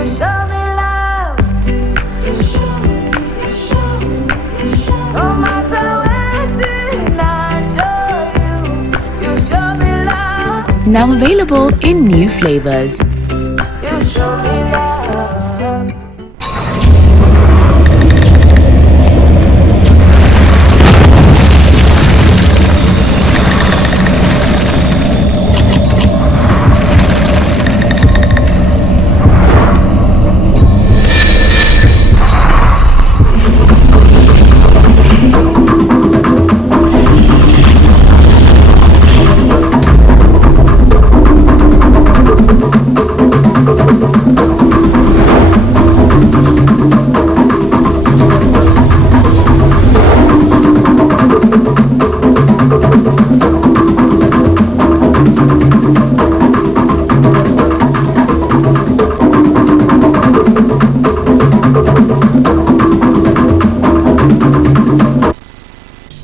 You show me love. You show me. No matter where I show you. You show me love. Now available in new flavors. You show me love.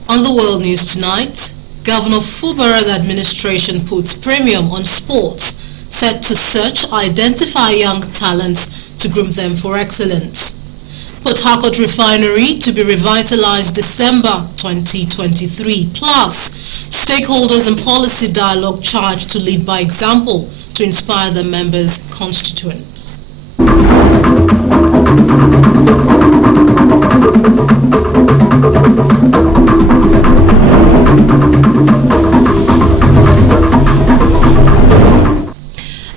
On the World News tonight, Governor Fubara's administration puts premium on sports, set to search, identify young talents to groom them for excellence. Port Harcourt Refinery to be revitalized December 2023. Plus, stakeholders and policy dialogue charged to lead by example to inspire the members' constituents.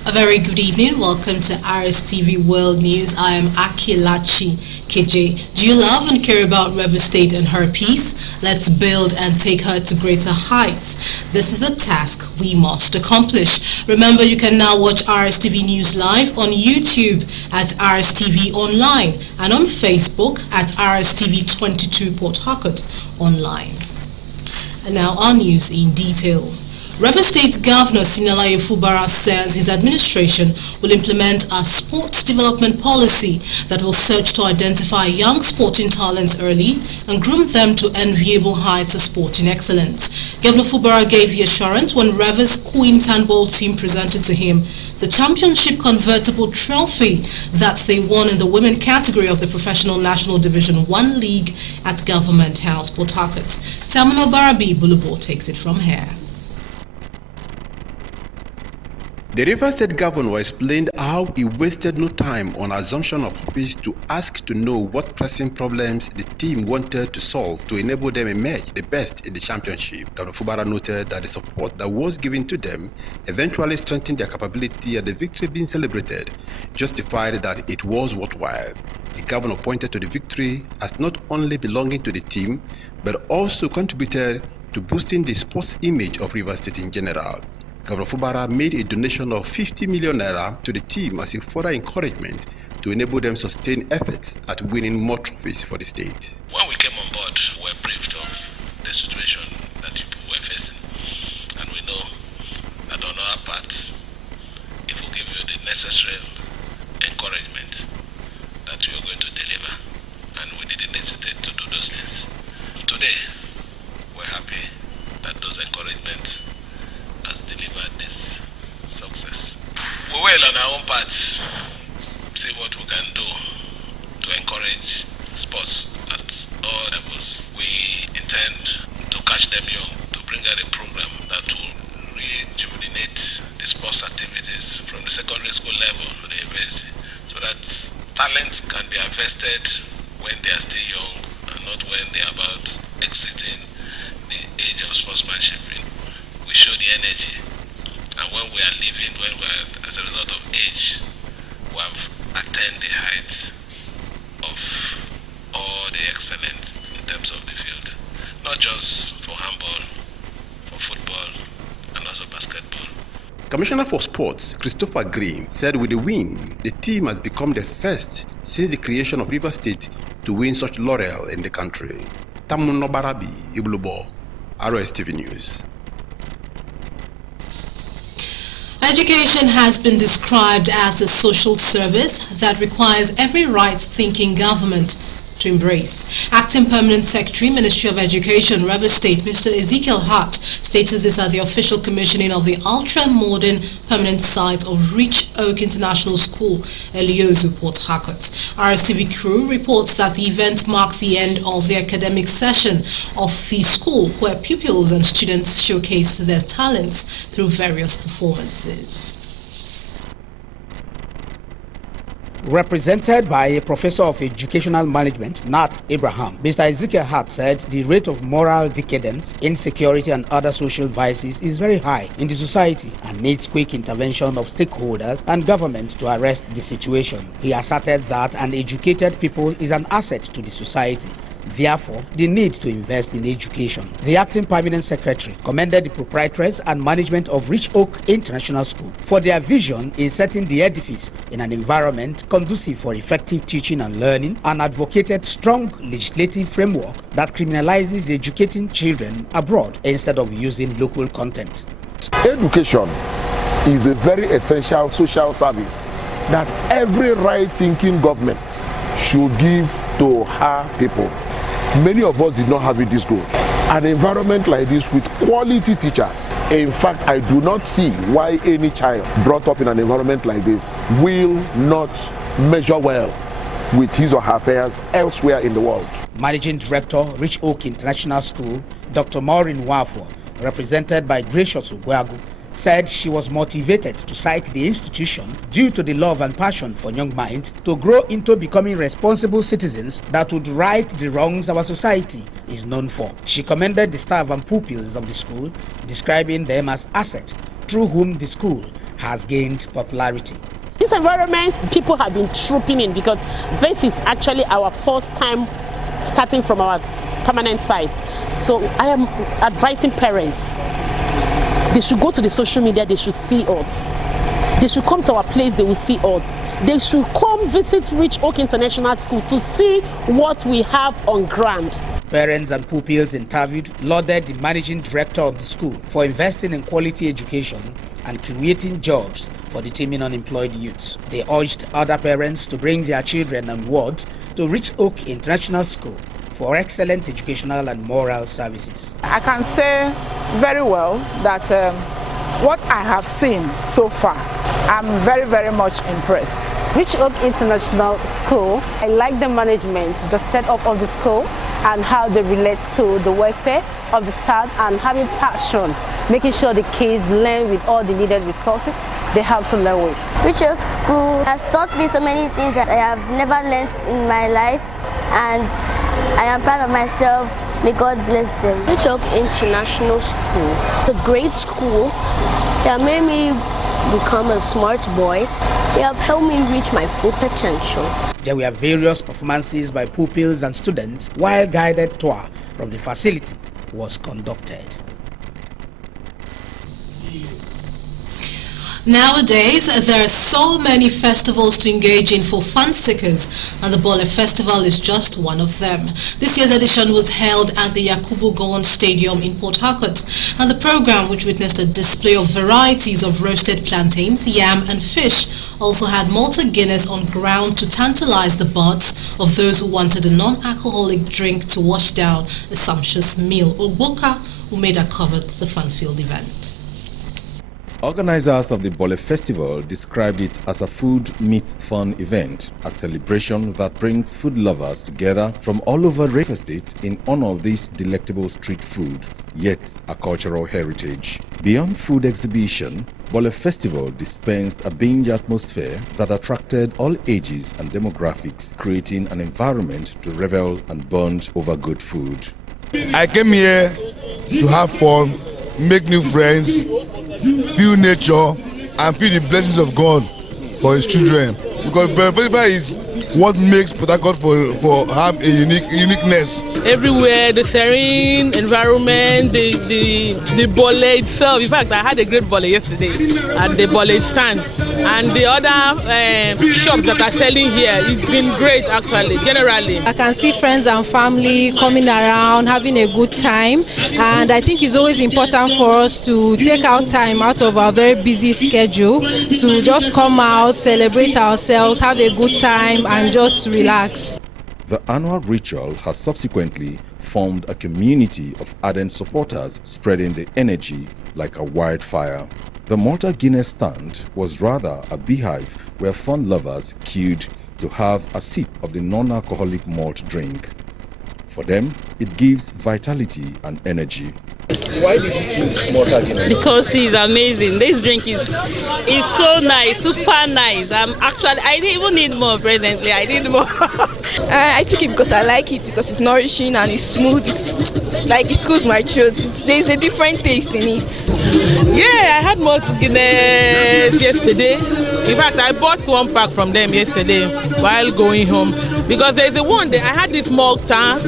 A very good evening. Welcome to RSTV World News. I am Akilachi KJ. Do you love and care about River State and her peace? Let's build and take her to greater heights. This is a task we must accomplish. Remember, you can now watch RSTV News live on YouTube at RSTV Online and on Facebook at RSTV22 Port Harcourt Online. And now our news in detail. River State Governor Siminalayi Fubara says his administration will implement a sports development policy that will search to identify young sporting talents early and groom them to enviable heights of sporting excellence. Governor Fubara gave the assurance when River's Queen's handball team presented to him the championship convertible trophy that they won in the women category of the Professional National Division 1 League at Government House, Port Harcourt. Tamino Barabi Bulubo takes it from here. The River State Governor explained how he wasted no time on assumption of office to ask to know what pressing problems the team wanted to solve to enable them emerge the best in the championship. Governor Fubara noted that the support that was given to them eventually strengthened their capability, and the victory being celebrated justified that it was worthwhile. The governor pointed to the victory as not only belonging to the team, but also contributed to boosting the sports image of River State in general. Governor Fubara made a donation of 50 million naira to the team as a further encouragement to enable them sustain efforts at winning more trophies for the state. When we came on board, we were briefed of the situation that people were facing, and we know that on our part, if we give you the necessary encouragement, that we are going to deliver, and we didn't hesitate to do those things. Today, we're happy that those encouragements has delivered this success. We will on our own part see what we can do to encourage sports at all levels. We intend to catch them young, to bring out a program that will rejuvenate the sports activities from the secondary school level to the university, so that talent can be harvested when they are still young and not when they are about exiting the age of sportsmanship. We show the energy, and when we are living, when we are, as a result of age, we have attained the heights of all the excellence in terms of the field, not just for handball, for football, and also basketball. Commissioner for Sports, Christopher Green, said with the win, the team has become the first since the creation of River State to win such laurel in the country. Tamuno Barabi, Iblubo, RSTV News. Education has been described as a social service that requires every right-thinking government to embrace. Acting Permanent Secretary, Ministry of Education, Rivers State, Mr. Ezekiel Hart, stated this at the official commissioning of the ultra-modern permanent site of Rich Oak International School, Eliozu, Port Harcourt. RSTV crew reports that the event marked the end of the academic session of the school, where pupils and students showcased their talents through various performances. Represented by a professor of educational management, Nat Abraham, Mr. Ezekiel Hart said the rate of moral decadence, insecurity and other social vices is very high in the society and needs quick intervention of stakeholders and government to arrest the situation. He asserted that an educated people is an asset to the society. Therefore, the need to invest in education. The acting permanent secretary commended the proprietors and management of Rich Oak International School for their vision in setting the edifice in an environment conducive for effective teaching and learning, and advocated strong legislative framework that criminalizes educating children abroad instead of using local content. Education is a very essential social service that every right-thinking government should give to her people. Many of us did not have it this good. An environment like this with quality teachers. In fact, I do not see why any child brought up in an environment like this will not measure well with his or her peers elsewhere in the world. Managing Director, Rich Oak International School, Dr. Maureen Wafo, represented by Gracious Ogwagu, said she was motivated to cite the institution due to the love and passion for young minds to grow into becoming responsible citizens that would right the wrongs our society is known for. She commended the staff and pupils of the school, describing them as assets through whom the school has gained popularity. This environment, people have been trooping in because this is actually our first time starting from our permanent site. So I am advising parents, they should go to the social media, they should see us. They should come to our place, they will see us. They should come visit Rich Oak International School to see what we have on ground. Parents and pupils interviewed lauded the managing director of the school for investing in quality education and creating jobs for the teeming unemployed youths. They urged other parents to bring their children and ward to Rich Oak International School for excellent educational and moral services. I can say very well that what I have seen so far, I'm very, very much impressed. Rich Oak International School, I like the management, the setup of the school, and how they relate to the welfare of the staff and having passion, making sure the kids learn with all the needed resources they have to learn with. Rich Oak School has taught me so many things that I have never learned in my life, and I am proud of myself. May God bless them. Rich Oak International School, a great school that made me become a smart boy. They have helped me reach my full potential. There were various performances by pupils and students while guided tour from the facility was conducted. Nowadays, there are so many festivals to engage in for fun seekers, and the Bole Festival is just one of them. This year's edition was held at the Yakubu Gowon Stadium in Port Harcourt, and the program, which witnessed a display of varieties of roasted plantains, yam and fish, also had Malta Guinness on ground to tantalize the butts of those who wanted a non-alcoholic drink to wash down a sumptuous meal. Ogboka Umeda covered the fun-filled event. Organizers of the Bole Festival described it as a food meet fun event, a celebration that brings food lovers together from all over River State in honor of this delectable street food, yet a cultural heritage. Beyond food exhibition, Bole Festival dispensed a binge atmosphere that attracted all ages and demographics, creating an environment to revel and bond over good food. I came here to have fun, make new friends, feel nature and feel the blessings of God for his children, because Bole Festival is what makes Port Harcourt for have a uniqueness. Everywhere, the serene environment, the Bole itself. In fact, I had a great Bole yesterday at the Bole stand, and the other shops that are selling here, it's been great actually, generally. I can see friends and family coming around, having a good time, and I think it's always important for us to take out time out of our very busy schedule to just come out, celebrate ourselves, have a good time, and just relax. The annual ritual has subsequently formed a community of ardent supporters spreading the energy like a wildfire. The Malta Guinness stand was rather a beehive where fun lovers queued to have a sip of the non-alcoholic malt drink. For them, it gives vitality and energy. Why did you choose Malta Guinness? Because it's amazing. This drink is so nice, super nice. I didn't even need more presently. I need more. I took it because I like it, because it's nourishing and it's smooth. It's like it cools my throat. There's a different taste in it. Yeah, I had Malta Guinness yesterday. In fact, I bought one pack from them yesterday while going home, because there's a one day I had this Malta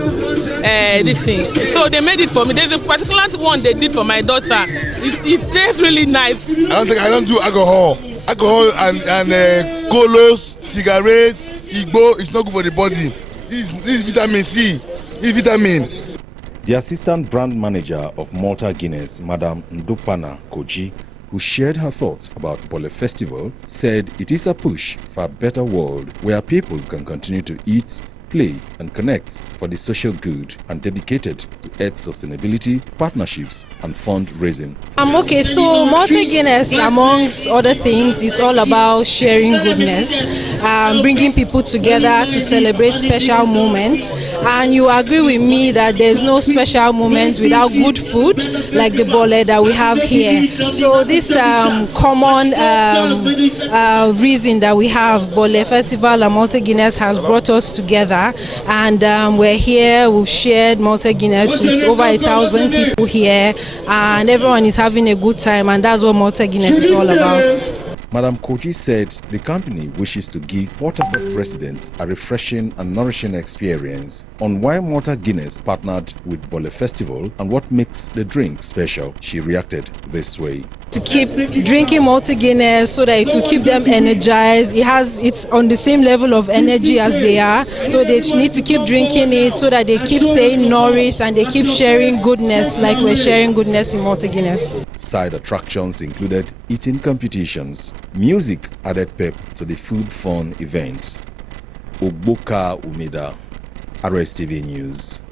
this thing. So they made it for me. There's a particular one they did for my daughter. It tastes really nice. I don't do alcohol. Alcohol and colos, cigarettes, igbo, it's not good for the body. This is vitamin C. This vitamin. The assistant brand manager of Malta Guinness, Madam Ndupana Koji, who shared her thoughts about Bole Festival, said it is a push for a better world where people can continue to eat, play and connect for the social good, and dedicated to earth sustainability, partnerships and fundraising. Okay, so Malta Guinness, amongst other things, is all about sharing goodness, bringing people together to celebrate special moments. And you agree with me that there's no special moments without good food like the bole that we have here. So this common reason that we have Bole Festival and Malta Guinness has brought us together. And we're here, we've shared Malta Guinness with over 1,000 people here, and everyone is having a good time, and that's what Malta Guinness is all about. Madam Koji said the company wishes to give Port Harcourt residents a refreshing and nourishing experience. On why Malta Guinness partnered with Bole Festival and what makes the drink special, she reacted this way. To keep drinking Malta Guinness so that it will keep them energized. It's on the same level of energy as they are, so they need to keep drinking it so that they keep staying nourished and they keep sharing goodness like we're sharing goodness in Malta Guinness. Side attractions included eating competitions. Music added pep to the food fun event. Ogboka Umeda, RSTV News.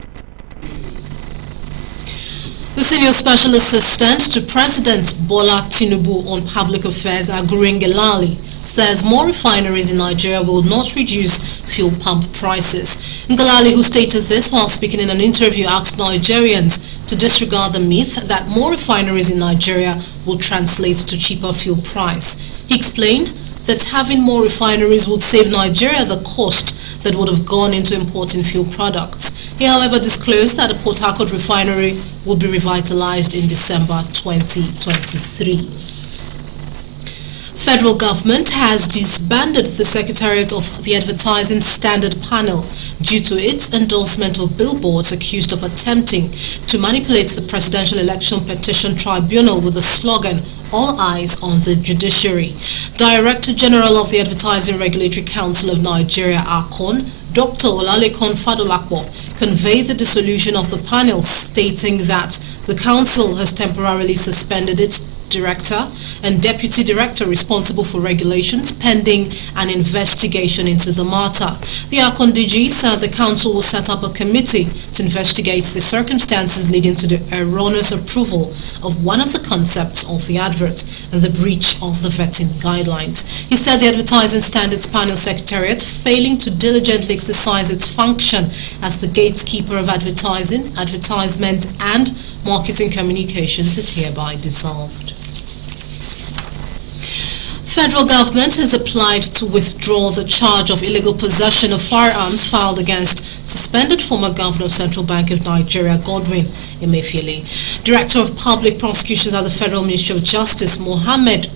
The Senior Special Assistant to President Bola Tinubu on Public Affairs, Agurin Gelali, says more refineries in Nigeria will not reduce fuel pump prices. Gelali, who stated this while speaking in an interview, asked Nigerians to disregard the myth that more refineries in Nigeria will translate to cheaper fuel price. He explained that having more refineries would save Nigeria the cost that would have gone into importing fuel products. He, however, disclosed that the Port Harcourt refinery will be revitalized in December 2023. Federal government has disbanded the Secretariat of the Advertising Standard Panel due to its endorsement of billboards accused of attempting to manipulate the Presidential Election Petition Tribunal with the slogan, "All eyes on the judiciary." Director General of the Advertising Regulatory Council of Nigeria, ACON, Dr. Olalekon Fadolakbo, conveyed the dissolution of the panel, stating that the council has temporarily suspended its director and deputy director responsible for regulations pending an investigation into the matter. The ACON DG said the council will set up a committee to investigate the circumstances leading to the erroneous approval of one of the concepts of the advert and the breach of the vetting guidelines. He said the Advertising Standards Panel Secretariat, failing to diligently exercise its function as the gatekeeper of advertising, advertisement and marketing communications, is hereby dissolved. Federal government has applied to withdraw the charge of illegal possession of firearms filed against suspended former governor of Central Bank of Nigeria, Godwin Emefiele. Director of Public Prosecutions at the Federal Ministry of Justice, Mohammed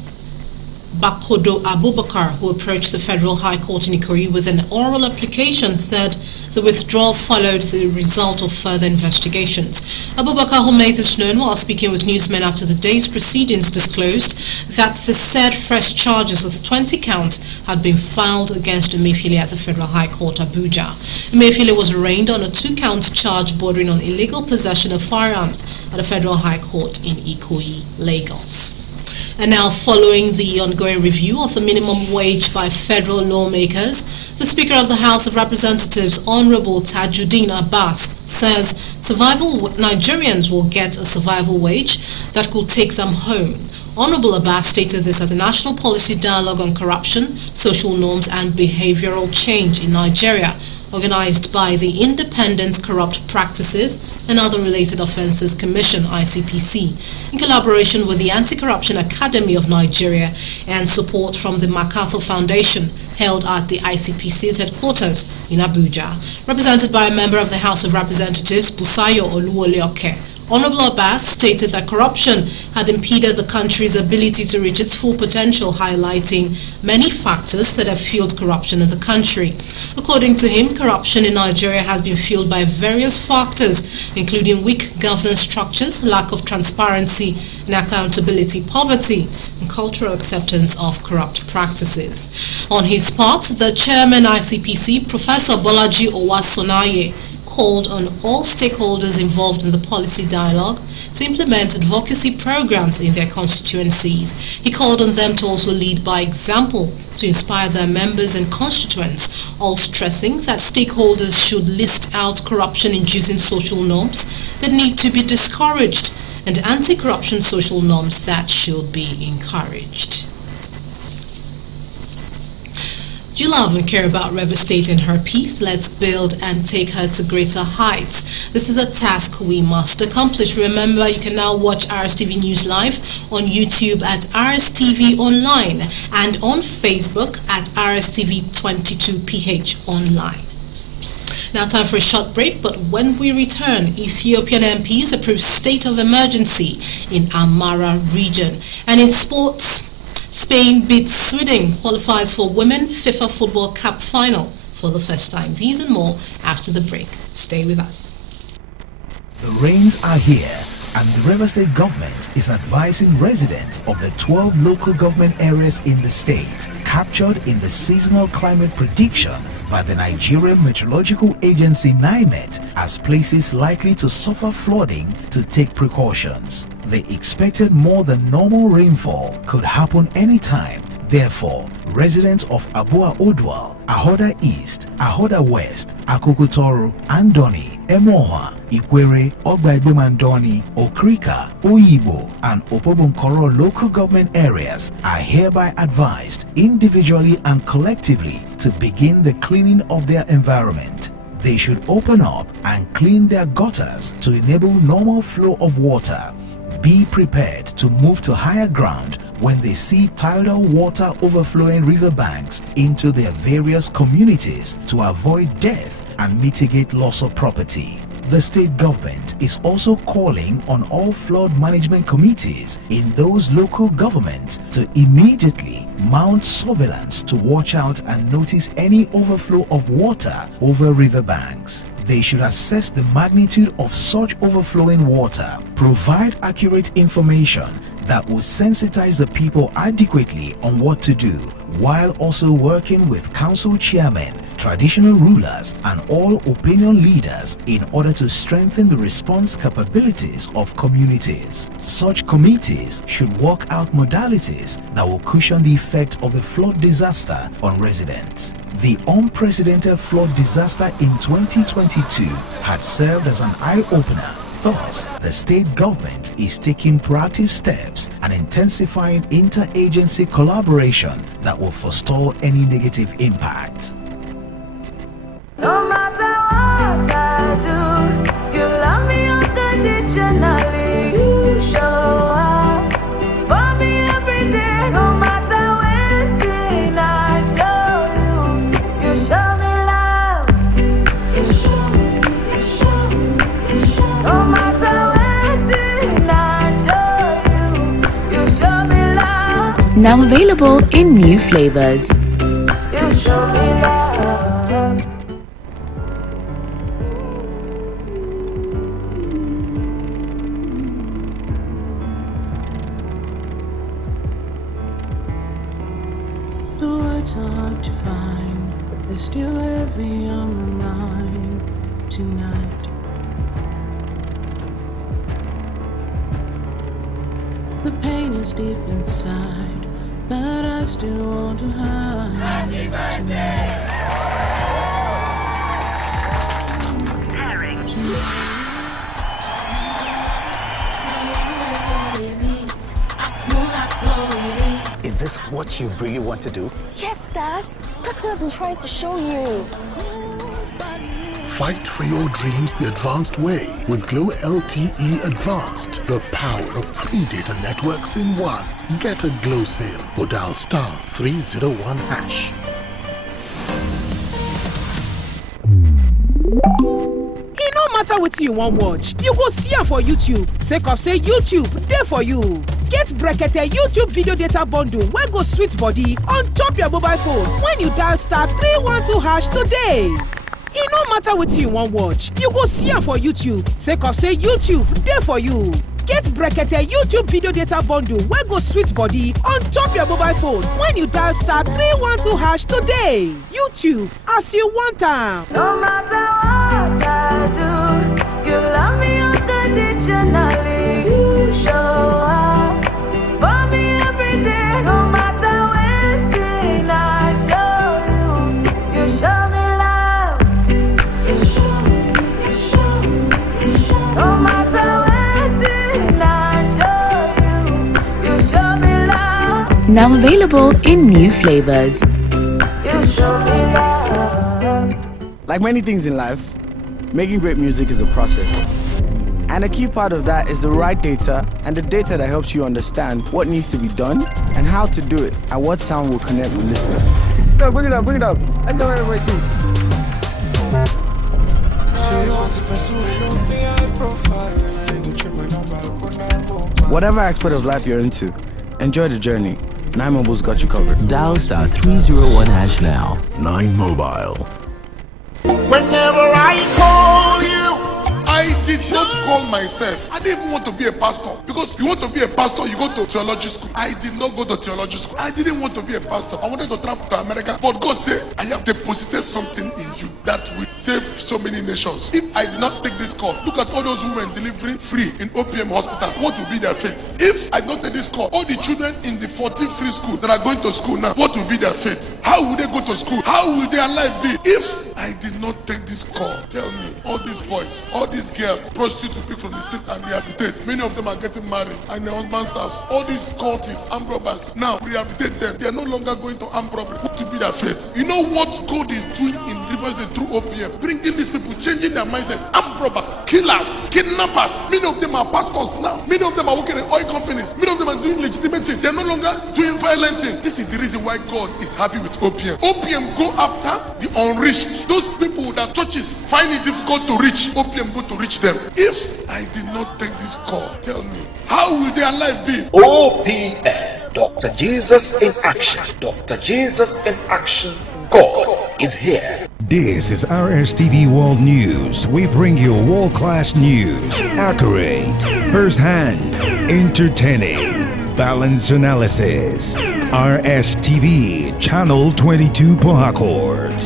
Bakodo Abubakar, who approached the Federal High Court in Ikoyi with an oral application, said the withdrawal followed the result of further investigations. Abubakar, who made this known while speaking with newsmen after the day's proceedings, disclosed that the said fresh charges with 20 counts had been filed against Emefiele at the Federal High Court, Abuja. Emefiele was arraigned on a 2-count charge bordering on illegal possession of firearms at the Federal High Court in Ikoyi, Lagos. And now, following the ongoing review of the minimum wage by federal lawmakers, the Speaker of the House of Representatives, Honorable Tajuddin Abbas, says Nigerians will get a survival wage that will take them home. Honorable Abbas stated this at the National Policy Dialogue on Corruption, Social Norms and Behavioral Change in Nigeria, organized by the Independent Corrupt Practices and Other Related Offences Commission, ICPC, in collaboration with the Anti-Corruption Academy of Nigeria and support from the MacArthur Foundation, held at the ICPC's headquarters in Abuja. Represented by a member of the House of Representatives, Busayo Oluwole-Oke, Honorable Abbas stated that corruption had impeded the country's ability to reach its full potential, highlighting many factors that have fueled corruption in the country. According to him, corruption in Nigeria has been fueled by various factors, including weak governance structures, lack of transparency and accountability, poverty, and cultural acceptance of corrupt practices. On his part, the chairman ICPC, Professor Bolaji Owasonaye, called on all stakeholders involved in the policy dialogue to implement advocacy programs in their constituencies. He called on them to also lead by example to inspire their members and constituents, all stressing that stakeholders should list out corruption-inducing social norms that need to be discouraged and anti-corruption social norms that should be encouraged. Do you love and care about River State and her peace? Let's build and take her to greater heights. This is a task we must accomplish. Remember, you can now watch RSTV News Live on YouTube at RSTV Online and on Facebook at RSTV22PH Online. Now time for a short break, but when we return, Ethiopian MPs approve state of emergency in Amara region. And in sports, Spain beats Sweden, qualifies for Women FIFA Football Cup final for the first time. These and more after the break. Stay with us. The rains are here, and the River State government is advising residents of the 12 local government areas in the state captured in the seasonal climate prediction by the Nigerian Meteorological Agency NIMET as places likely to suffer flooding to take precautions. The expected more than normal rainfall could happen anytime. Therefore, residents of Abua Odwal, Ahoda East, Ahoda West, Akukutoro, Andoni, Emoha, Ikwere, Ogbaibumandoni, Okrika, Oyibo, and Opobonkoro local government areas are hereby advised individually and collectively to begin the cleaning of their environment. They should open up and clean their gutters to enable normal flow of water. Be prepared to move to higher ground when they see tidal water overflowing riverbanks into their various communities to avoid death and mitigate loss of property. The state government is also calling on all flood management committees in those local governments to immediately mount surveillance to watch out and notice any overflow of water over riverbanks. They should assess the magnitude of such overflowing water, provide accurate information that will sensitize the people adequately on what to do, while also working with council chairmen, traditional rulers, and all opinion leaders in order to strengthen the response capabilities of communities. Such committees should work out modalities that will cushion the effect of the flood disaster on residents. The unprecedented flood disaster in 2022 had served as an eye-opener. Thus, the state government is taking proactive steps and intensifying interagency collaboration that will forestall any negative impact. No matter what I do, you love me unconditionally. You show up for me every day. No matter when I show you, you show me love. You show me, you show me, you show me. No matter when I show you, you show me love. Now available in new flavors. You show me love. Hard to find, they're still heavy on my mind tonight. The pain is deep inside, but I still want to hide tonight. Is this what you really want to do? Yes, Dad. That's what I've been trying to show you. Fight for your dreams the advanced way with Glow LTE Advanced. The power of 3 data networks in one. Get a Glow SIM or dial *301#. E no matter what you want watch, you go see am for YouTube. Sake of say YouTube there for you. Get brekete YouTube video data bundle wey go sweet body on top your mobile phone when you dial *312# today. E no matter what you want watch, you go see am for YouTube. Sake of say YouTube there for you. Get brekete YouTube video data bundle wey go sweet body on top your mobile phone when you dial *312# today. YouTube as you want am. No matter what I do, you love me unconditionally. You show up for me every day. No matter when I show you, you show me love. You show me. No matter when I show you, you show me love. Now available in new flavors. You show me love. Like many things in life, making great music is a process. And a key part of that is the right data, and the data that helps you understand what needs to be done and how to do it and what sound will connect with listeners. No, bring it up. Let's go everybody see. Whatever aspect of life you're into, enjoy the journey. 9 Mobile's got you covered. Dial *301# now. 9 Mobile. Whenever I call you, I did not call myself. I didn't even want to be a pastor. Because you want to be a pastor, you go to theology school. I did not go to theology school. I didn't want to be a pastor. I wanted to travel to America. But God said, I have deposited something in you that will save so many nations. If I did not take this call, look at all those women delivering free in OPM hospital. What will be their fate? If I don't take this call, all the children in the 14 free school that are going to school now, what will be their fate? How will they go to school? How will their life be? If I did not take this call, tell me, all these boys, all these girls, prostitute people from the state and rehabilitate. Many of them are getting married and their husband's house. All these cultists, armed robbers, now rehabilitate them. They are no longer going to armed robbery. What will be their fate? You know what God is doing in Rivers State through OPM? Bringing these people, changing their mindset. Armed robbers, killers, kidnappers. Many of them are pastors now. Many of them are working in oil companies. Many of them are doing legitimate things. They are no longer doing violent things. This is the reason why God is happy with OPM. OPM go after the unreached. Those people that churches find it difficult to reach, OPM go to reach them. If I did not take this call, tell me, how will their life be? OPM, Dr. Jesus in action. Dr. Jesus in action. God is here. This is RSTV World News. We bring you world-class news, accurate, first-hand, entertaining, balanced analysis. RSTV, Channel 22 Port Harcourt.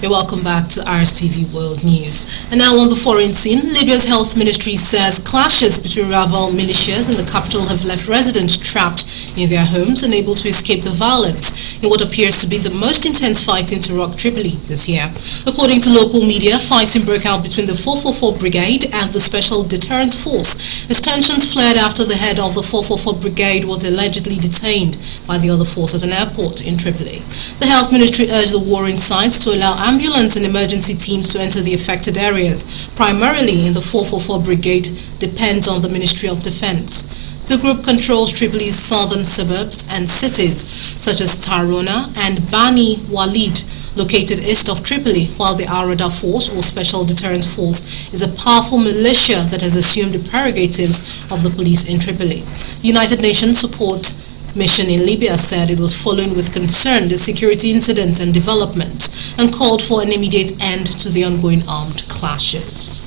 You're welcome back to RSTV World News. And now on the foreign scene, Libya's health ministry says clashes between rival militias in the capital have left residents trapped in their homes, unable to escape the violence in what appears to be the most intense fighting to rock Tripoli this year. According to local media, fighting broke out between the 444 Brigade and the Special Deterrence Force, as tensions flared after the head of the 444 Brigade was allegedly detained by the other force at an airport in Tripoli. The health ministry urged the warring sides to allow ambulance and emergency teams to enter the affected areas, primarily in the 444 Brigade depends on the Ministry of Defense. The group controls Tripoli's southern suburbs and cities such as Tarona and Bani Walid, located east of Tripoli, while the Arada Force, or Special Deterrence Force, is a powerful militia that has assumed the prerogatives of the police in Tripoli. The United Nations support mission in Libya said it was following with concern the security incidents and developments and called for an immediate end to the ongoing armed clashes.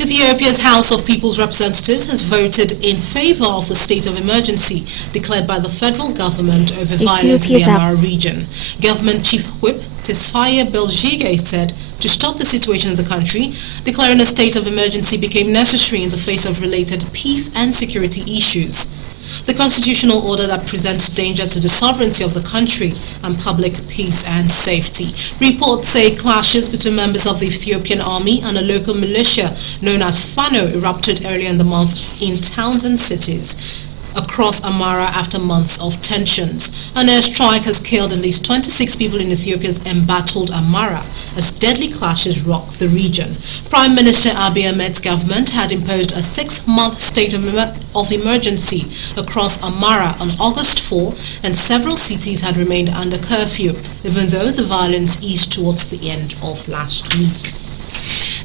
Ethiopia's House of People's Representatives has voted in favor of the state of emergency declared by the federal government over violence in the Amhara region. Government Chief Whip Tesfaye Beljige said to stop the situation in the country. Declaring a state of emergency became necessary in the face of related peace and security issues. The constitutional order that presents danger to the sovereignty of the country and public peace and safety. Reports say clashes between members of the Ethiopian army and a local militia known as Fano erupted earlier in the month in towns and cities across Amara after months of tensions. An airstrike has killed at least 26 people in Ethiopia's embattled Amara as deadly clashes rock the region. Prime Minister Abiy Ahmed's government had imposed a 6-month state of emergency across Amara on August 4, and several cities had remained under curfew, even though the violence eased towards the end of last week.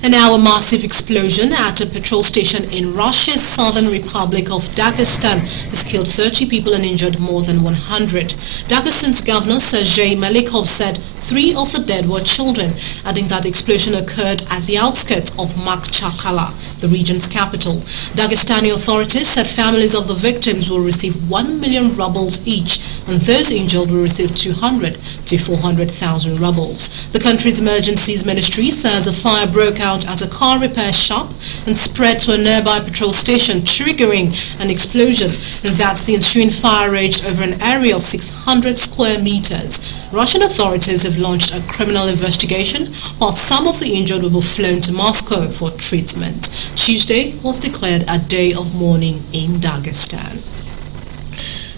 And now a massive explosion at a petrol station in Russia's southern republic of Dagestan has killed 30 people and injured more than 100. Dagestan's governor Sergei Melikov said 3 of the dead were children, adding that the explosion occurred at the outskirts of Makhachkala, the region's capital. Dagestani authorities said families of the victims will receive 1 million rubles each, and those injured will receive 200 to 400,000 rubles. The country's emergencies ministry says a fire broke out at a car repair shop and spread to a nearby petrol station, triggering an explosion, and that the ensuing fire raged over an area of 600 square meters. Russian authorities have launched a criminal investigation, while some of the injured will be flown to Moscow for treatment. Tuesday was declared a day of mourning in Dagestan.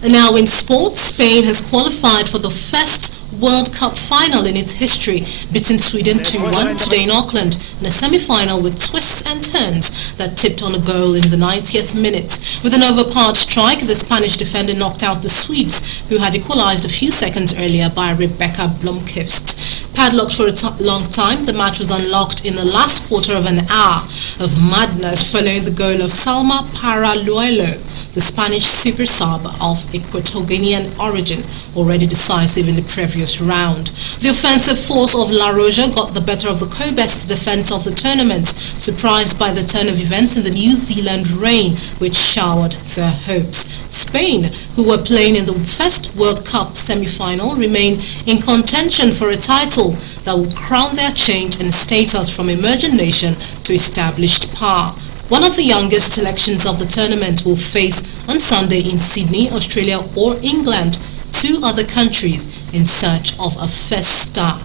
And now in sports, Spain has qualified for the first World Cup final in its history, beating Sweden 2-1 today in Auckland in a semi-final with twists and turns that tipped on a goal in the 90th minute. With an overpowered strike, the Spanish defender knocked out the Swedes, who had equalized a few seconds earlier by Rebecca Blomqvist. Padlocked for a long time, the match was unlocked in the last quarter of an hour of madness following the goal of Salma Paraluelo, the Spanish super sub of Equatorial origin, already decisive in the previous round. The offensive force of La Roja got the better of the co-best defense of the tournament, surprised by the turn of events in the New Zealand rain, which showered their hopes. Spain, who were playing in the first World Cup semi-final, remain in contention for a title that will crown their change in status from emerging nation to established power. One of the youngest selections of the tournament will face on Sunday in Sydney, Australia or England, 2 other countries in search of a first star.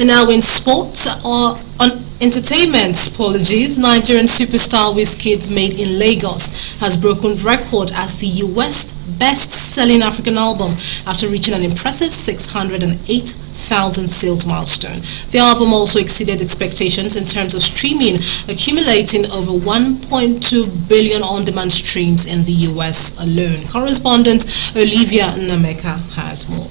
And now in sports, on entertainment, Nigerian superstar Wizkid, Made in Lagos, has broken record as the US best-selling African album after reaching an impressive 608,000 sales milestone. The album also exceeded expectations in terms of streaming, accumulating over 1.2 billion on-demand streams in the US alone. Correspondent Olivia Nameka has more.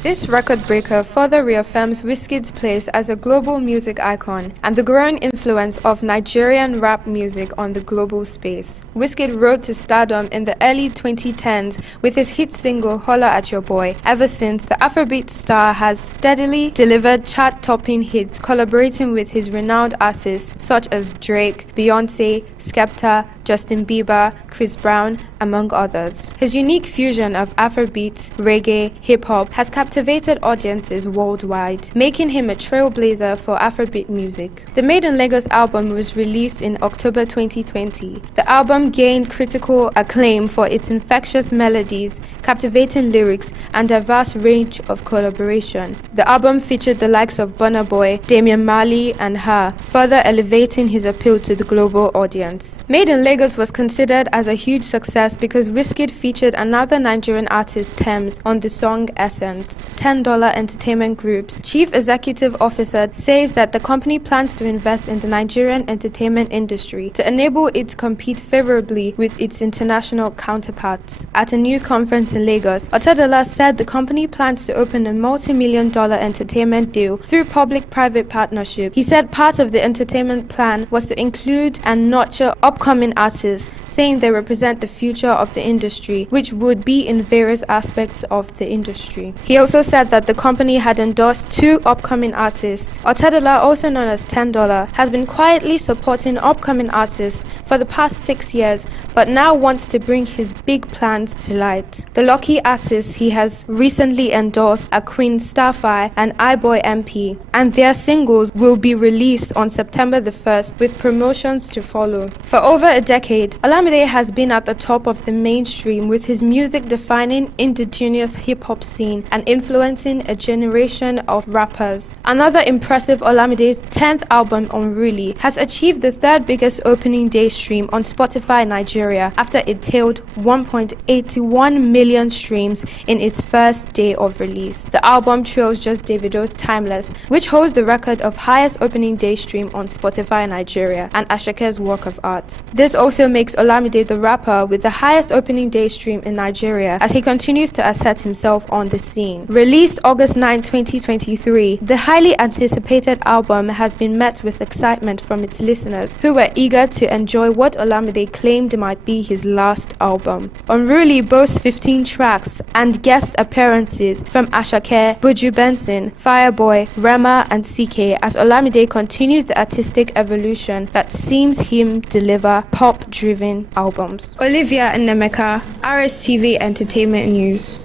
This record breaker further reaffirms Wizkid's place as a global music icon and the growing influence of Nigerian rap music on the global space. Wizkid rose to stardom in the early 2010s with his hit single Holla at Your Boy. Ever since, the Afrobeat star has steadily delivered chart-topping hits, collaborating with his renowned artists such as Drake, Beyonce, Skepta, Justin Bieber, Chris Brown, among others. His unique fusion of Afrobeat, reggae, hip-hop has captivated audiences worldwide, making him a trailblazer for Afrobeat music. The Made in Lagos album was released in October 2020. The album gained critical acclaim for its infectious melodies, captivating lyrics, and diverse range of collaboration. The album featured the likes of Burna Boy, Damian Marley, and Her, further elevating his appeal to the global audience. Made in Lagos was considered as a huge success because Wizkid featured another Nigerian artist, Tems, on the song Essence. $10 Entertainment Group's Chief Executive Officer says that the company plans to invest in the Nigerian entertainment industry to enable it to compete favorably with its international counterparts. At a news conference in Lagos, Otedola said the company plans to open a multi-million-dollar entertainment deal through public-private partnership. He said part of the entertainment plan was to include and nurture upcoming artists artists, saying they represent the future of the industry, which would be in various aspects of the industry. He also said that the company had endorsed 2 upcoming artists. Otedola, also known as $10, has been quietly supporting upcoming artists for the past 6 years, but now wants to bring his big plans to light. The lucky artists he has recently endorsed are Queen Starfire and iBoy MP, and their singles will be released on September the 1st with promotions to follow. For over a decade, Olamide has been at the top of the mainstream, with his music defining indigenous hip-hop scene and influencing a generation of rappers. Another impressive Olamide's 10th album, Unruly, has achieved the 3rd biggest opening day stream on Spotify Nigeria after it tailed 1.81 million streams in its first day of release. The album trails just Davido's Timeless, which holds the record of highest opening day stream on Spotify Nigeria, and Ashake's Work of Art. This also makes Olamide the rapper with the highest opening day stream in Nigeria, as he continues to assert himself on the scene. Released August 9, 2023, the highly anticipated album has been met with excitement from its listeners, who were eager to enjoy what Olamide claimed might be his last album. Unruly boasts 15 tracks and guest appearances from Ashake, Buju Benson, Fireboy, Rema and CK, as Olamide continues the artistic evolution that seems him deliver pop-driven albums. Olivia Nemeka, RSTV Entertainment News.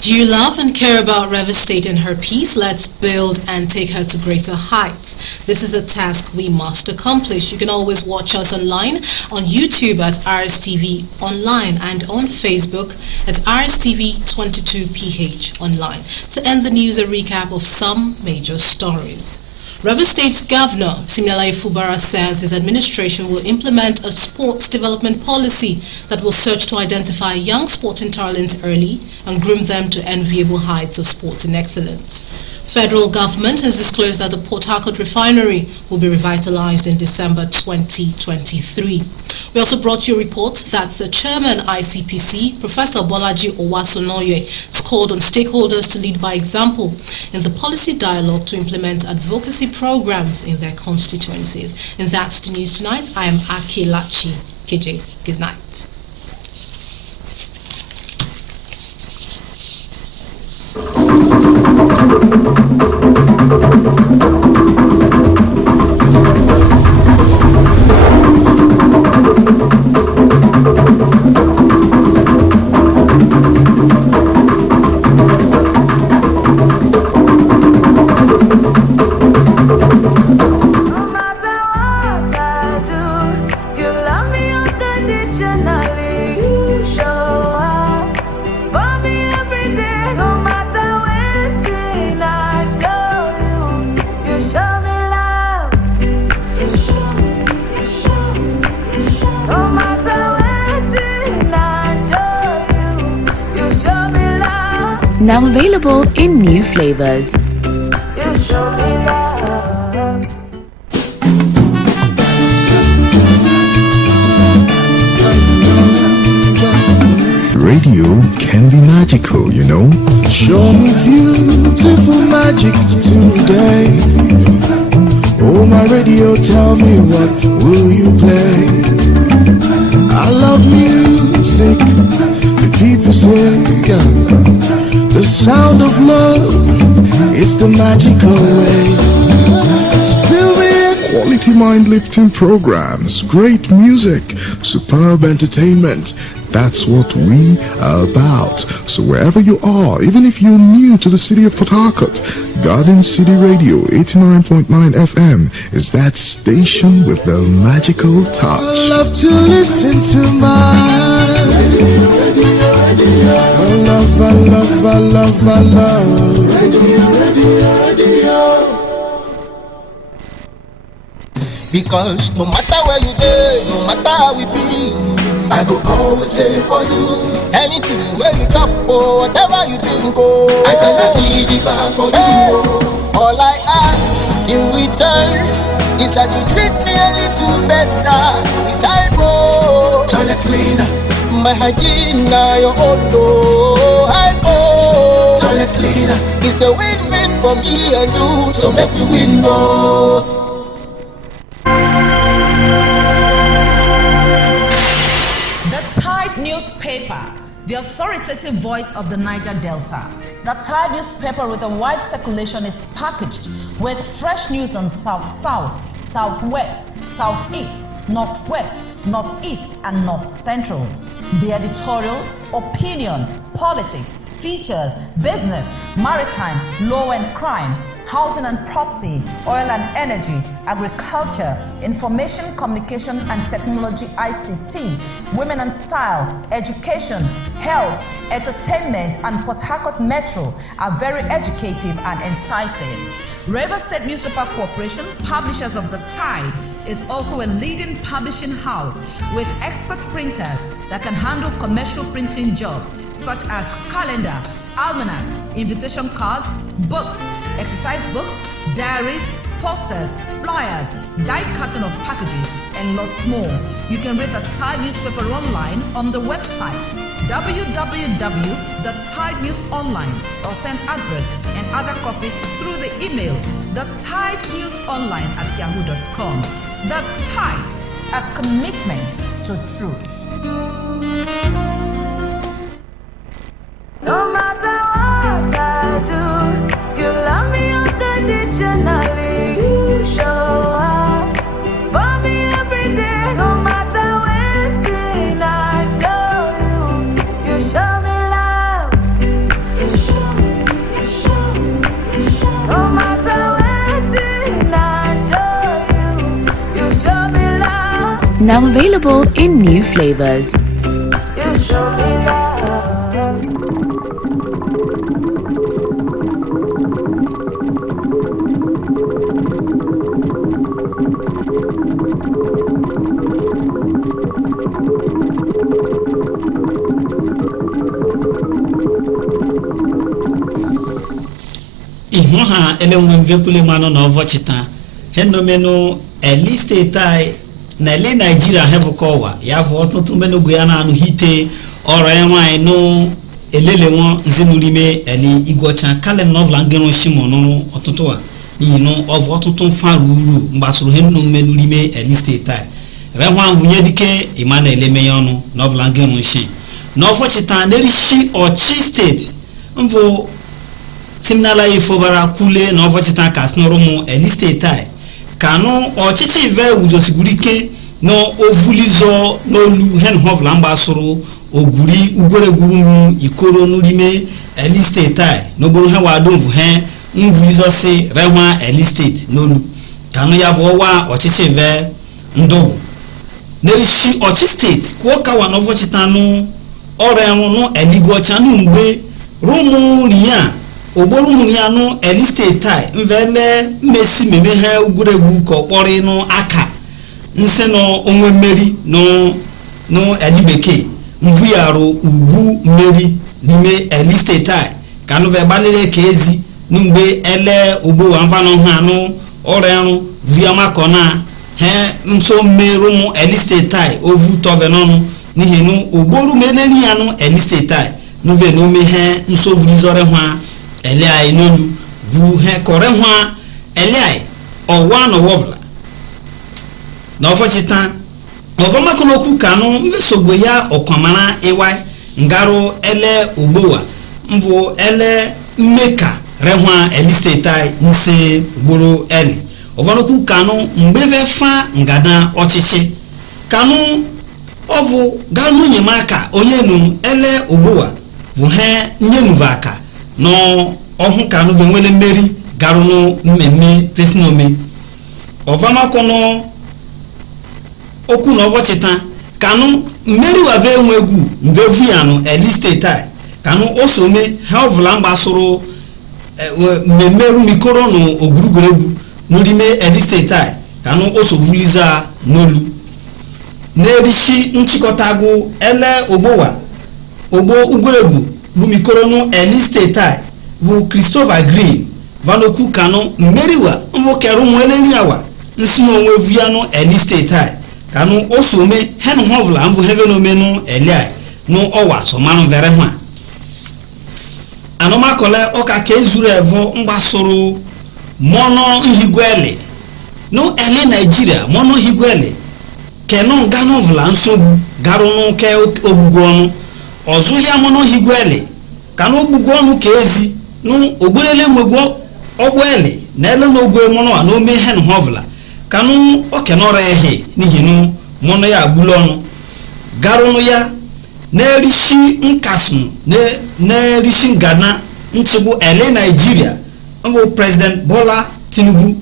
Do you love and care about River State and her peace? Let's build and take her to greater heights. This is a task we must accomplish. You can always watch us online on YouTube at RSTV Online and on Facebook at RSTV22PH Online. To end the news, a recap of some major stories. River State's Governor, Siminalayi Fubara, says his administration will implement a sports development policy that will search to identify young sporting talents early and groom them to enviable heights of sporting excellence. Federal government has disclosed that the Port Harcourt refinery will be revitalized in December 2023. We also brought you reports that the chairman ICPC, Professor Bolaji Owasonoye, has called on stakeholders to lead by example in the policy dialogue to implement advocacy programs in their constituencies. And that's the news tonight. I am Akilachi KJ. Good night. Now available in new flavors. Radio can be magical, you know. Show me beautiful magic today. Oh, my radio, tell me what will you play? I love music, the people sing. The sound of love is the magical way. Fill me in. Quality mind-lifting programs, great music, superb entertainment. That's what we are about. So wherever you are, even if you're new to the city of Port Harcourt, Garden City Radio 89.9 FM is that station with the magical touch. I love to listen to my radio. I love radio. Because no matter where you go, no matter how we be, I go always there for you. Anything where you chop or whatever you drink, oh, I cannot be the bar for you. All I ask in return is that you treat me a little better with eyebrow. Toilet cleaner, my hygiene now your own. Eyebrow, toilet cleaner, it's a win-win for me and you. So make you win more. newspaper, the authoritative voice of the Niger Delta. The Tide newspaper with a wide circulation is packaged with fresh news on South, Southwest, Southeast, Northwest, Northeast, and North Central. The editorial, opinion, politics, features, business, maritime, law and crime, housing and property, oil and energy, agriculture, information, communication and technology ICT, women and style, education, health, entertainment, and Port Harcourt Metro are very educative and incisive. Rivers State Newspaper Corporation, publishers of the Tide, is also a leading publishing house with expert printers that can handle commercial printing jobs such as calendar, almanac, invitation cards, books, exercise books, diaries, posters, flyers, die cutting of packages, and lots more. You can read the Tide newspaper online on the website www.tide.news.online or send adverts and other copies through the email thetidenewsonline@yahoo.com. The Tide, a commitment to truth. No matter what I do, you love me unconditionally. You show up for me every day. No matter when I show you, you show me love. You show me. No matter when I show you, you show me love. Now available in new flavors. You show me love. Ihoha ele mvekule mano na ovochita henomeno eli state na ele Nigeria hebukowa ya vo otutu menogu ya na anu hite oro enwa no elele won zinurime eli igwocha kalem novla ngero shimo no otutu a yinu ovo otutu faruru mbasuru henu menurime eli state rehwa nwunye dike imana eleme yonu novla ngero shi no ovochita na rishi ochi state mvo simnala ifobara kule na ovochita kasnorumu eli state kanu ochichi ve ujosigurike no ovulizo n'olu hen hovla mbasuru oguri ugoreguru ikoro nurime eli state n'ogboro he wadonvu he mvulizo si rehwa eli state n'olu kanu ya bo wa ochichi ve ndobu nerishi ochi state kwoka wa novochita nu orenu nu eligo chanu mgbe rumu riya ogbolu ya nu eli state mvele mmesi meme he uguregu ko kpori nu aka nse no onwe mmeri no elibeke mvu yaro ugwu mmeri n'ime eli state kanu ve gbalele kezi mgbe ele ogbo anfa no ha nu orenu via makona he nso mmeru mu eli state ovu tovenonu nihe nu ogbolu meneni ya nu eli state nu ve no me he nso vulizore hwa ele ai nolu vu he kore hwa ele ai owa no wovla na ofochita ovoma konoku kanu mvesogbo ya okwamana iwai ngaru ele ogbowa mvu ele mmeka rehwa eli state nse gboro eli ovanoku kanu mgbeve fa ngada ochichi kanu ovu ganu nyemaka onyenu ele ogbowa vu he nyenuvaka no ohun kanu be nwele mmeri garu no mmemme fesinomi ovama kono oku no vochita kanu mmeri wa ve nwegu mvevu ya no eli state kanu osome heovla mbasuru mmemeru mikoro no ogurugoregu nurime eli state kanu osovuliza nolu nerishi nchikotagu ele ogbowa ogbo ugoregu lumikoro no eli state vu Christopher Green vanoku kanu mmeriwa mvokeru mweleniawa nsino onwe via no eli state kanu osome hen hovla mvu hevenomenu eli no owa so manu vere hwa anoma kole oka kezuru evo mgbasoro mono higwele no ele Nigeria mono higwele kenon ganovla nsogbu garunu ke ogbugonu ozu ya mono higwele kanu ogbugonu ka ezi nu ogberele nwegwo ogwele na ele no ogwe mono wa no me hen hovla kanu okenora ehe nihinu mono ya agbulonu garunu ya na-erishi nkasunu na-erishi ngana nchigbu ele Nigeria mbụ President Bola Tinubu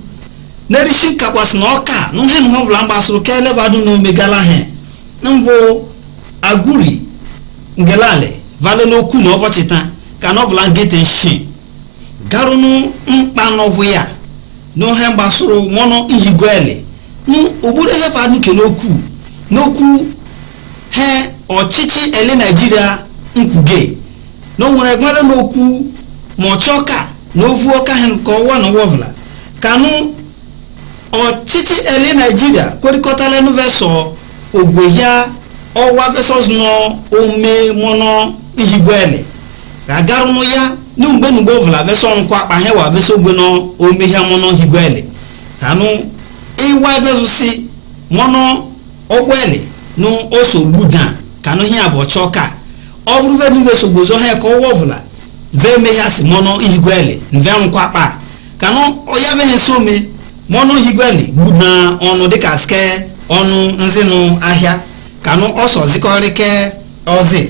na-erishi nkakwasị na ọka na ihe nhọbụla mgbasoro ka elebadu na omegala he mbụ aguri ngelale vale n'okwu na ọbọchịta ka na ọbụla gete nshi garunu mkpa n'ọhụ ya n'ohe mgbasoro mọnọ ihigwele n'obodo elebadu ke n'okwu he ọchịchị ele Nigeria nkwuge na o nwere gwere n'okwu mochoka na ovu ọka hen ka ọwa na wọvla kanụ ọchịchị ele Nigeria kwerikọtala nuveso ogwe ya ọwa vesos no ome mono ihigwele ka garunu ya n'ugbe n'ugbe wọvla veso nkwa akpa he wa veso ogwe no ome ya mono ihigwele kanụ iwa vesusi mono ogwele no oso budan kanu hi abochoka ovru ve nuve sogbozo he ko wovula ve me ya si mono ihigwele nve nkwa pa kanu oya ve some mono ihigwele budan onu dika ske onu nzinu ahia kanu oso zikorike ozi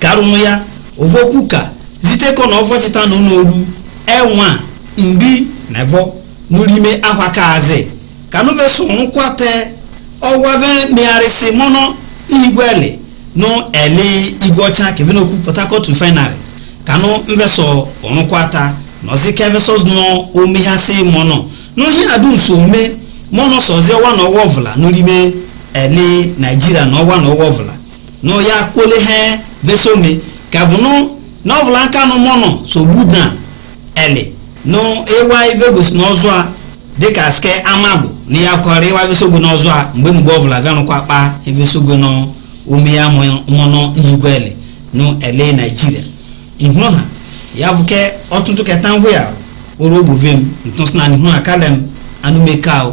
karunu ya ovokuka ziteko na ovotita no n'olu enwa mbi nevo nurime ahwaka azi kanu be so nkwate ọwave mearisi mono igwele no ele igwocha kevin oku Port Harcourt refineries kanu mveso onukwata no zikevesos no omihasi mono no hi adun so me mono soze wa no wovla no lime ele Nigeria no wa no wovla no ya kole he besome kavuno no vla kanu mono so budan ele no ewa ivegos no zoa dịka ske amagu na ya kọrọ ịwa besogo n'ọzọ a mgbe ọbụla bịa nụkwa akpa ebesogo n'ume ya mọnọ ihigwele no ele Nigeria ihu ha ya vuke ọtụtụ keta ngwe ya oro ogbuvem ntụsị na ihu ha kalem anumekao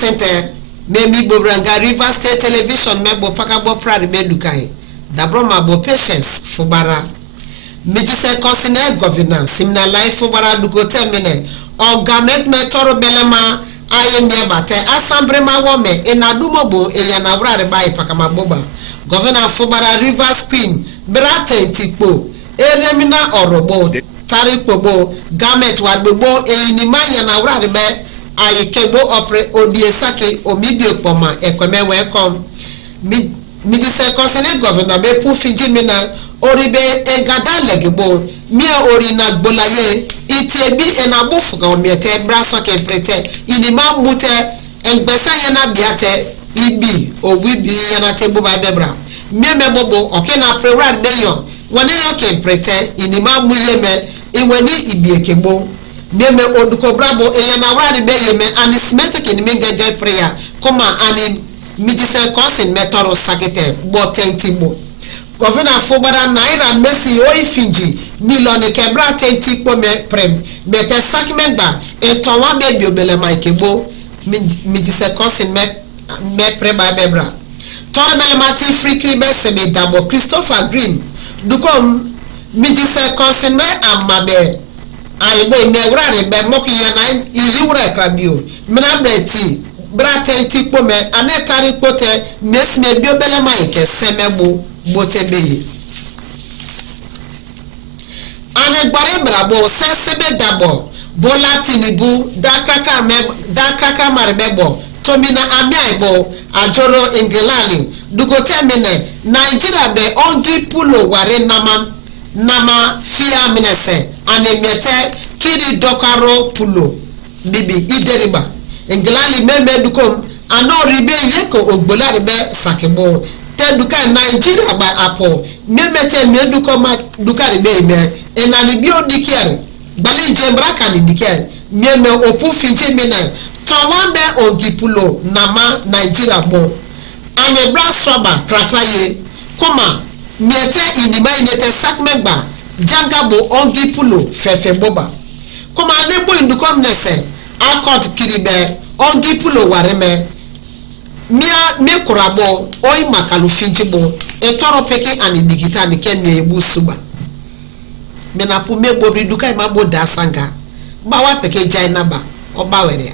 Center memi bobranga River State Television mebo pakabo prade bedukai dabroma bo patience fubara mijise konsine governance simna life fubara dukote mene ogamet metoro belema ayembe bate assemblée ma wome enadumobo eyana brade bai pakama boba governor fubara River Queen brate tipo eremina orobo tarikpobo gamet wadbo eyinima yana brade be ayikebo opre odiesake omibio poma ekweme welcome midise konsene governor be pu fijimina oribe egada legebo mia orina gbolaye itiebi enabufuga omiete braso ke prete inima mute engbesa yana biate ibi owibi yana tebu ba bebra meme bobo okena prerad meyo wane yoke prete inima muyeme iweni ibi ekebo meme oduko brabo eyana wrade beyeme anismetic in mingege prayer koma ani midise kosin metoro sakete botentibo governor fobara naira messi oifinji milone kebra tentipo me prem mete sakmemba etonwa bebi obele maikebo midise kosin me preba bebra torbele mati free be sebe dabo Christopher Green dukom midise kosin me amabe aibo imewrare be moki yana iyiwra krabio mina breti bratenti pome anetari pote mesme biobele maike semebo botebeye ane gbare brabo sesebe dabo Bola Tinubu dakrakra marbebo tomina amiaibo ajoro engelali dukote mene Nigeria be ongi pulo ware nama fia minese anemete kiri dokaro pulo bibi ideriba englali meme dukom ano ribe yeko ogbola ribe sakebo te duka Nigeria by apo memete me dukoma duka ribe me enani bio dikiere bali jembra kan dikiere meme opu finche mena towambe ongi pulo nama Nigeria bo anebra swaba krakraye koma miete inima inete sakmegba jangabo ongi pulo fefe boba koma nebo indukom nese akot kiribe ongi pulo wareme mia kurabo oi makalu finchibo etoro peke ani digitani kemie ebu suba menapu mebo riduka imabo dasanga bawa peke jaina ba oba were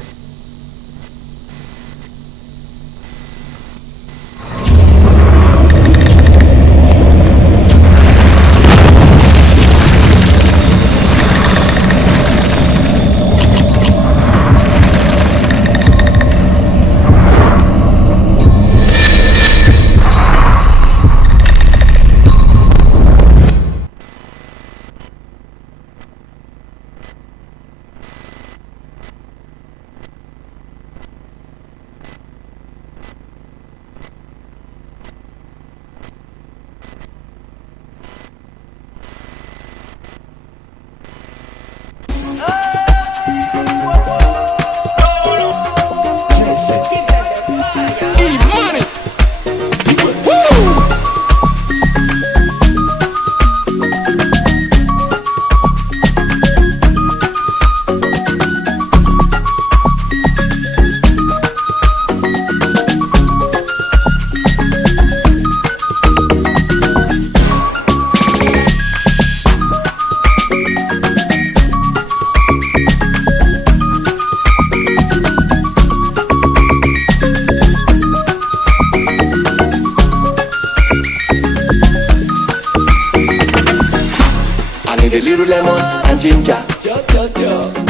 ginger.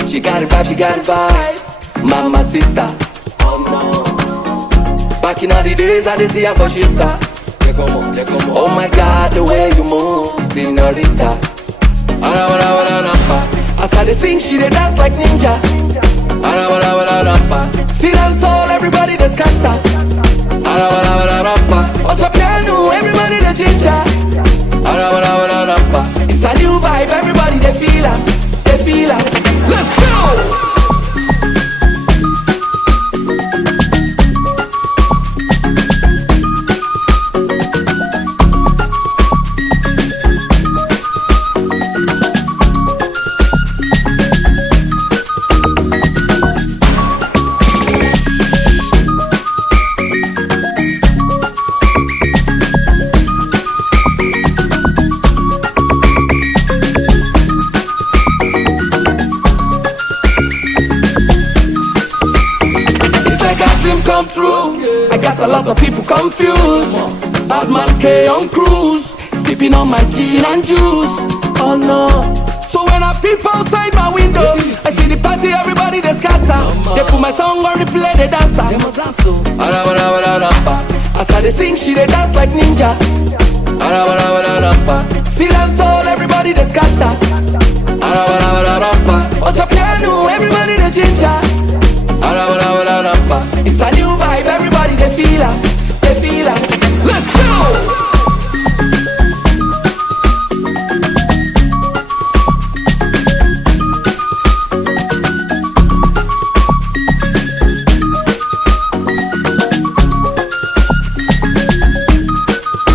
She got it vibe. Mamacita. Oh no. Back in all the days I did see her cosita. Oh my God, the way you move, señorita. As I dey sing, she dey dance like ninja. See them soul, everybody dey scatter. Watch up piano, everybody dey ginger. It's a new vibe, everybody they feel it. Let's go! Come true. I got a lot of people confused. Bad man K on cruise, sipping on my gin and juice. Oh no. So when I peep outside my window, I see the party, everybody they scatter. They put my song on replay, they dance. As I they sing, she they dance like ninja. See them soul, everybody they scatter. Watch up piano, everybody they ginger. It's a new vibe, everybody they feel it. Let's go!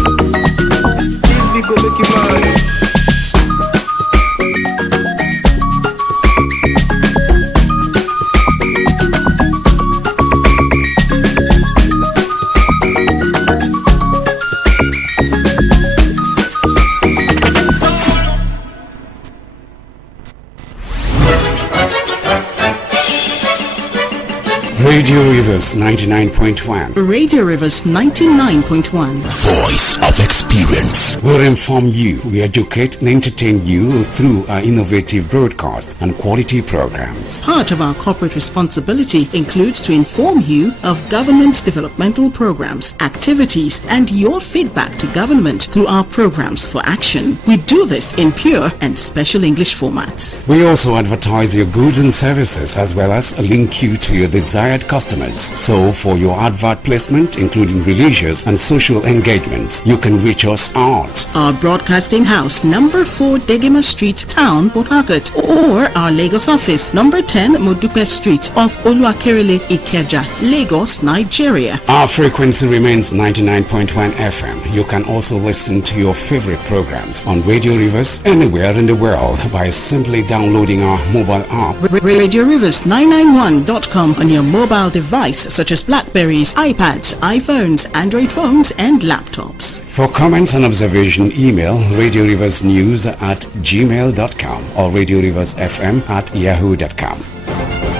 This we go make you mad. Radio Rivers 99.1. Radio Rivers 99.1. Voice of experience. We'll inform you, we educate and entertain you through our innovative broadcast and quality programs. Part of our corporate responsibility includes to inform you of government developmental programs, activities, and your feedback to government through our programs for action. We do this in pure and special English formats. We also advertise your goods and services as well as link you to your desired customers. So for your advert placement, including religious and social engagements, you can reach us at our broadcasting house, number 4 Degema Street, Town, Port Harcourt, or our Lagos office, number 10 Modupe Street, off Oluwakerele, Ikeja, Lagos, Nigeria. Our frequency remains 99.1 FM. You can also listen to your favorite programs on Radio Rivers anywhere in the world by simply downloading our mobile app. RadioRivers991.com on your mobile device such as Blackberries, iPads, iPhones, Android phones, and laptops. For comments and observation, email radioriversnews@gmail.com or radioriversfm@yahoo.com.